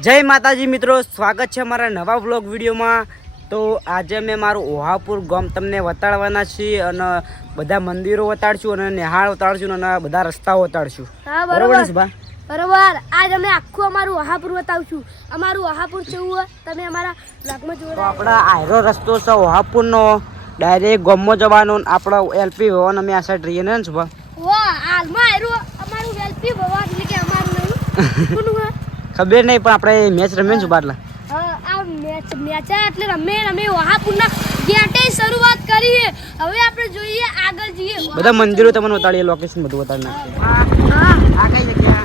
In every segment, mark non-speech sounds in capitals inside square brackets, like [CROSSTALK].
જય માતાજી મિત્રો સ્વાગત છે મારા નવા વ્લોગ વિડીયોમાં. તો આજે મેં મારું ઓહાપુર ગામ તમને વતાડવાના છીએ અને બધા મંદિરો વતાડશું અને નિહાળ વતાડશું અને બધા રસ્તાઓ વતાડશું. બરોબર બરોબર ને બરોબર. આજ અમે આખું અમારું ઓહાપુર વતાવશું. અમારું ઓહાપુર કેવું તમે અમારા બ્લોગમાં તો આપણો આયરો રસ્તો છે ઓહાપુરનો. ડાયરેક્ટ ગામમાં જવાનો આપણો એલપી ભવન અમે આ સાઈડ રહીએ ને સુભા? વાહ હાલમાં આયરો અમારું એલપી ભવન એટલે કે અમારું હોય? [LAUGHS] ખબર નહીં પણ આપણે મેચ રમીએ છું બાટલા હા આ મેચ મેચ એટલે રમે રમે વહાપુરના ગેટે શરૂઆત કરીએ. હવે આપણે જોઈએ આગળ જઈએ. બધા મંદિરો તમને બતાડીએ લોકેશન બધું બતાડી નાખીએ આ કઈ જગ્યા?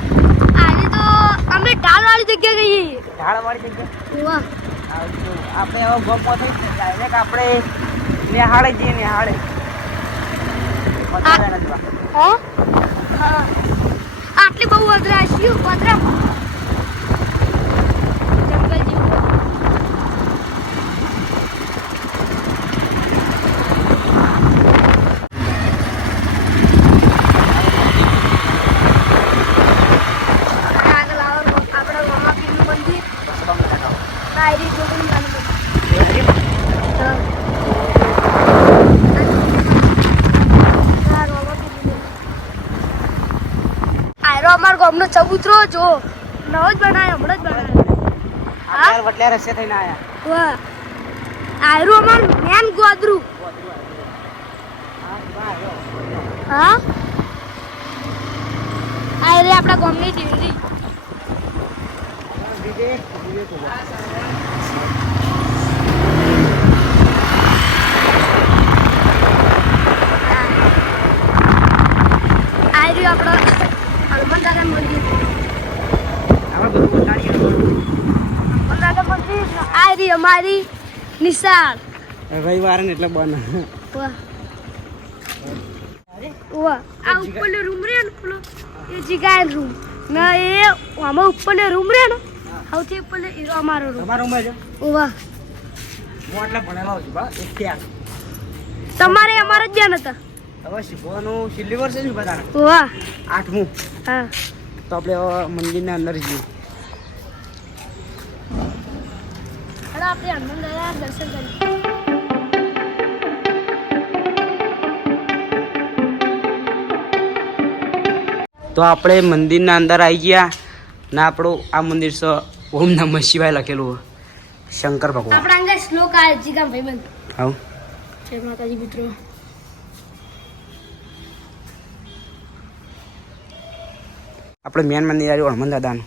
આજે તો અમે ઢાલવાળી જગ્યાએ ગઈએ ઢાળવાળી જગ્યા? આપણે હવે ગમો થઈ ડાયરેક્ટ આપણે નિહાળે જઈએ નિહાળે. આટલી બહુ છીએ અદરા જંગલ જેવું આગળ આવો આપણે રમાપીરનું મંદિર ડાયરી જોડેનું નાનું મંદિર હા હા, રમાપીરનું મંદિર. આયરો અમાર ગામનો ચબૂતરો જો. નવો જ બનાવ્યો હમણાં જ બનાવ્યો અત્યારે વટલે રસ્તે થઈને આયા. વાહ. આયરો અમાર મેન ગોદરું હા આયરે આપણા ગામની ડેરી આયરે આપણા હનુમાન દાદા મંદિર. આપણે બધું બતાડીએ. હનુમાન દાદા મંદિર આયરી અમારી નિશાળ. રવિવારે ને એટલે બંધ વાહ. આ ઉપરનો રૂમ રે ને પેલો? એ જગ્યાએ રૂમ. ના એ આમાં ઉપરનો રૂમ રે ને? સૌથી ઉપરનો એ અમારો રૂમ. છે વાહ. હું એટલે ભણેલો છું બા. એક ત્યાં તમારે અમારા જ ધ્યાન હતા હવે શીખવાનું છેલ્લી વર્ષે છે બધાને? આઠમું. હા. તો આપણે મંદિરના અંદર જઈએ. આપણે દર્શન કરીએ તો આપણે મંદિરના અંદર આવી ગયા ને આપણું આ મંદિર છે ઓમ નમઃ શિવાય લખેલું શંકર ભગવાન. આપણા અંગે શ્લોક આવે જીગા ભાઈ બંધ. હા જય માતાજી મિત્રો. આપણે મેન મંદિર આવ્યું હનુમાન દાદાનું.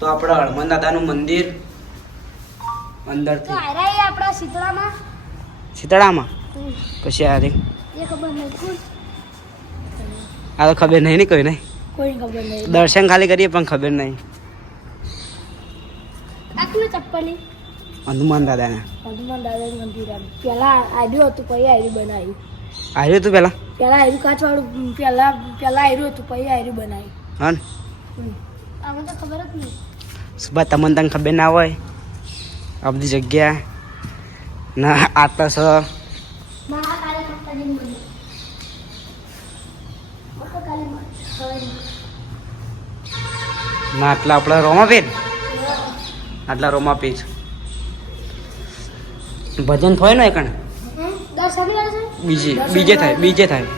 તો આપણે હનુમાન દાદાનું મંદિર અંદર શીતળામાં? શીતળામાં? કશી આ રે. આ તો ખબર નહીં ને કોઈ નહીં કોઈ ખબર નહીં. દર્શન ખાલી કરીએ પણ ખબર નહીં. આટલું ચપ્પલી હનુમાન દાદાને. હનુમાન દાદાનું મંદિર પેલા આવ્યું હતું પછી આવ્યું બનાવ્યું. આવ્યું હતું પેલા? પેલા આર્યું કાચવાળું પેલા પેલા આવ્યું હતું પછી આર્યું બનાવ્યું. હા ને? આમાં તો ખબર જ નહીં. સુભા તમને તને ખબર ના હોય આ બધી જગ્યા ના આટલા સ મહાકાળી માતાજીનું મંદિર. મહાકાળી માતા ના આટલા આપણા રોમાપીર આટલા રોમાપીર ભજન થાય ને એકણ બીજી બીજે થાય બીજે થાય.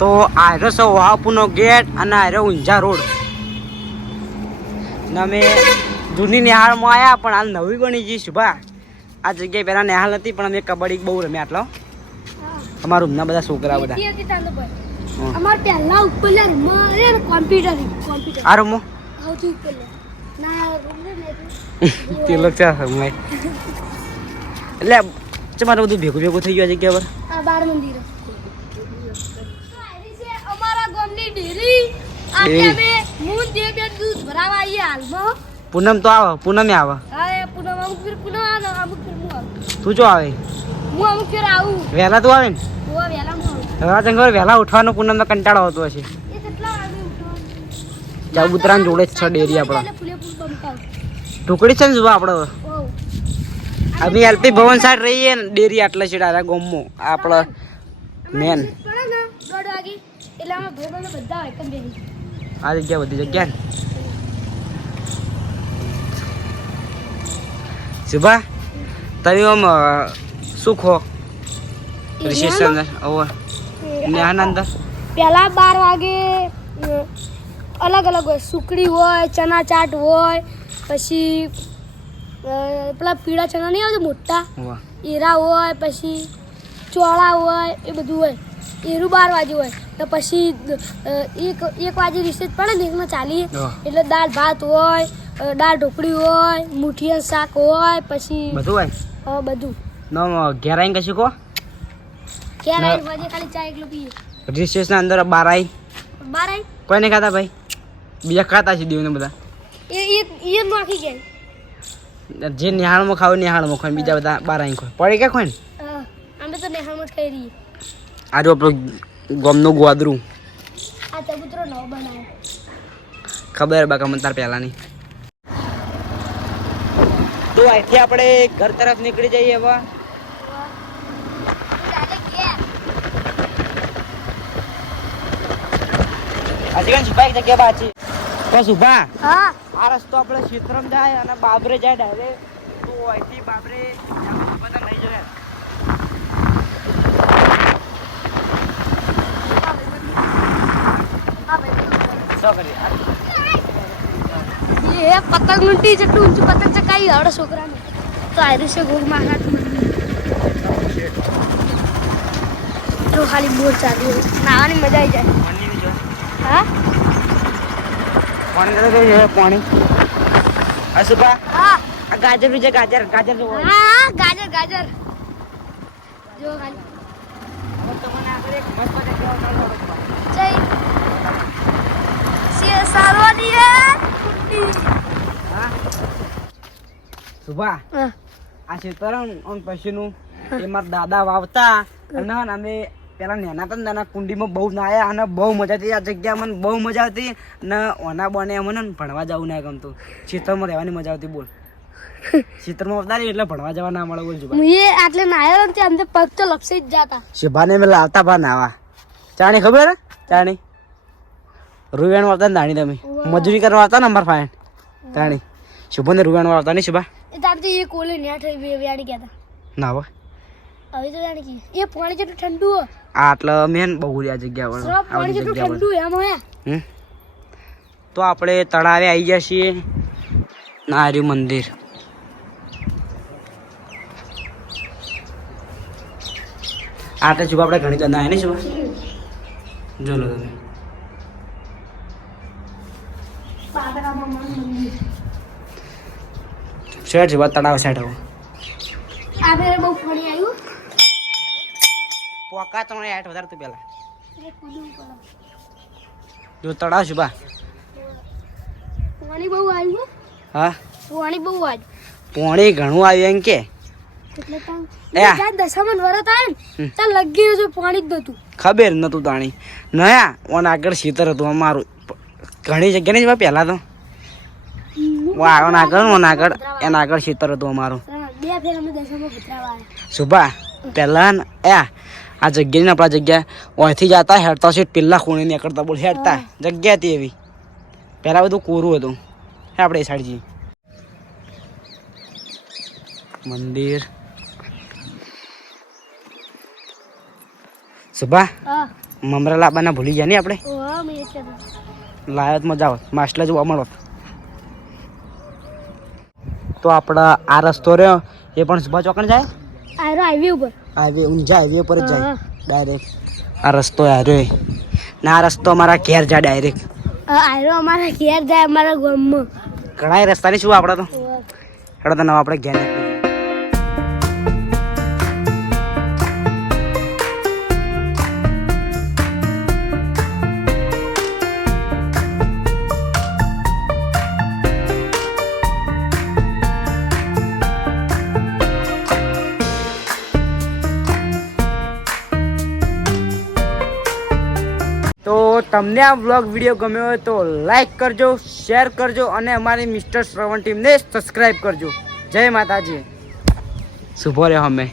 તો આયરો છે વહાપુનો ગેટ અને આયરો ઊંઝા રોડ. ને અમે જૂની નિહાળમાં આવ્યા પણ હાલ નવી બની જઈ શુભા આ જગ્યાએ પહેલાં નિહાળ નથી પણ અમે કબડ્ડી બહુ રમ્યા આટલો. અમારું રૂમના બધા છોકરા બધા. અમાર પહેલા ઉપર લે રૂમમાં રે ને કોમ્પ્યુટર કોમ્પ્યુટર આ રૂમો સૌથી ઉપર ના રૂમ તે. લોક છે સમય એટલે તમારે બધું ભેગું ભેગું થઈ ગયું આ જગ્યા પર? આ બાર મંદિર. અમારા ગામની ડેરી. આજે. અમે મૂન દે બે દૂધ ભરાવા આવીએ હાલમાં. પૂનમ તો આવો પૂનમે આવે. હા પૂનમ અમુક ફેર પૂનમ આવે અમુક ફેર હું આવું. તું જો આવે. હું અમુક ફેર આવું. વહેલા તું આવે ને? તો વહેલા ખબર વહેલા ઉઠવાનો પૂનમનો કંટાળો આવતો હશે. એ કેટલા વાગે ઉઠવાનું? ચબૂતરા જોડે જ છે ડેરી આપણો. ઢોકળી છે ને જોવા આપણે. અમે એલપી ભવન સાઈડ રહીએ ને ડેરી આટલે છે ડાયરા ગોમો આપણે મેન. આ જગ્યા બધી જગ્યા શુભા તમે આમ શું ખો? રિસેપ્શન ઓવર ન્યાના અંદર પહેલા બાર વાગે અલગ અલગ હોય. સુકડી હોય ચના ચાટ હોય પછી પેલા પીળા ચણા નહીં આવતા મોટા? એરા હોય પછી ચોળા હોય એ બધું હોય. એરું બાર વાગે હોય. તો પછી એક એક વાગે રિસેજ પડે ને એકમાં ચાલીએ. એટલે દાળ ભાત હોય દાળ ઢોકળી હોય મુઠિયા શાક હોય પછી બધું હોય? બધું. નો ઘેર કશું કહો? ના. ખાલી ચા એકલું પીએ? રિસેપ્શન અંદર બાર આવી બાર આવી કોઈ નહીં ખાતા ભાઈ. બીજા ખાતા છે દીવને બધા. એ એ એ નાખી ગયા જે નિહાળમાં ખાવ નિહાળમાં ખાય બીજા બધા બાર આવી ખાય. પડે કે ને અમે તો નેહામાં જ ખાઈ આપણું ગમનું ગોદરું આ ચબૂતરો નવો બનાવ્યો. ખબર બાકા મને તાર પહેલાની. તો અહીંથી આપણે ઘર તરફ નીકળી જઈએ હવે. હજી કાંઈ છુપાઈ જગ્યા બાકી તો સુભા હા. આ રસ્તો આપણે ક્ષેત્રમ જાય અને બાબરે જાય ડાયરેક્ટ તો અહીંથી બાબરે બધા નહીં જાય એ પતંગ લૂંટી જેટલું ઊંચું પતંગ ચકાવી આવડે છોકરાને. તો આયરી છે ગોળ મારા તો ખાલી બોર ચાલુ હોય. નાવાની મજા આવી જાય પાણી જો હા પાણી હા આ ગાજર બીજે ગાજર ગાજર જો હા ગાજર ગાજર. જો ખાલી. તમને આગળ એક મસ્ત જગ્યા જય. સારવાની હે હા. સુભા આ ક્ષેત્રમ અને પછીનું એ મારા દાદા વાવતા અને અમે પેલા નેના તો ને નાના કુંડીમાં બહુ નાયા અને બહુ મજા હતી આ જગ્યા મને બહુ મજા આવતી ને ઓના બને મને ભણવા જવું ના ગમતું. ચિત્રમાં રહેવાની મજા આવતી બોલ. ચિત્રમાં આવતા ને એટલે ભણવા જવા ના મળે બોલ સુભા હું એ આટલે નાયો ને ત્યાં પગ તો લપસી જ જાતા. શિભાને મેં લાવતા ભા નાવા. ચાણી ખબર? ચાણી. રૂવેણ વાળતા ને દાણી તમે. મજૂરી કરવા આવતા ને અમારા ફાયન ચાણી. શુભને રૂવેણ વાળતા નહીં શુભા એ તારથી એ કોલે નેટ વ્યાડી ગયા હતા નાવા હવે તો જાણે કે. એ પાણી જેટલું ઠંડુ આ આટલે મેન બહુ આ જગ્યા પર પાણી જેટલું ઠંડુ એમ હોય તો આપણે તળાવે આવી ગયા છીએ. નાર્યું મંદિર. આ તો છું આપણે ઘણી જણા ને શુભ જો લો તમે. શેઠ શુભ તળાવ સાઈડ આવું. આ બહુ ફરી આવ્યું. પોકા તો હેઠ વધારે તું પેલા જો તળાવ શુભા પાણી બહુ આવ્યું હા. પાણી બહુ આવ્યું. પોણી ઘણું આવ્યું એમ કે. ને છે ખબર નતું તાણી. નયા ઓન આગળ શીતર હતું અમારું. ઘણી જગ્યા જવા પહેલા તો. ઓન આગળ ઓન આગળ. એના આગળ શીતર હતું અમારું. બે સુભા પહેલા એ આ જગ્યા ને આપણા જગ્યા ઓયથી જતા હેડતા છે પેલા ખૂણે નીકળતા બોલ હેડતા જગ્યા હતી એવી. પેલા બધું કોરું હતું. હે આપણે એ સાઈડ જઈએ મંદિર. સુભા મમરા લાવવાના ભૂલી ગયા નહીં આપણે. લાયત મજા આવત માસ્ટર જોવા મળો. તો આપણા આ રસ્તો રહ્યો એ પણ સુભા ચોકણ જાય? આયરો હાઈવે ઉપર. હાઈવે ઊંઝા હાઈવે ઉપર જ જાય. ડાયરેક્ટ આ રસ્તો આવ્યો ના આ રસ્તો અમારા ઘેર જાય ડાયરેક્ટ આ આયરો અમારા ઘેર જાય અમારા ગામમાં. ઘણા રસ્તાની શું આપણે તો. હેડો તો નવા આપણે ઘેર. તમને આ વ્લોગ વીડિયો ગમ્યો હોય તો લાઈક કરજો શેર કરજો અને અમારી મિસ્ટર શ્રવણ ટીમને સબસ્ક્રાઈબ કરજો. જય માતાજી. શુભો રહ્યો અમે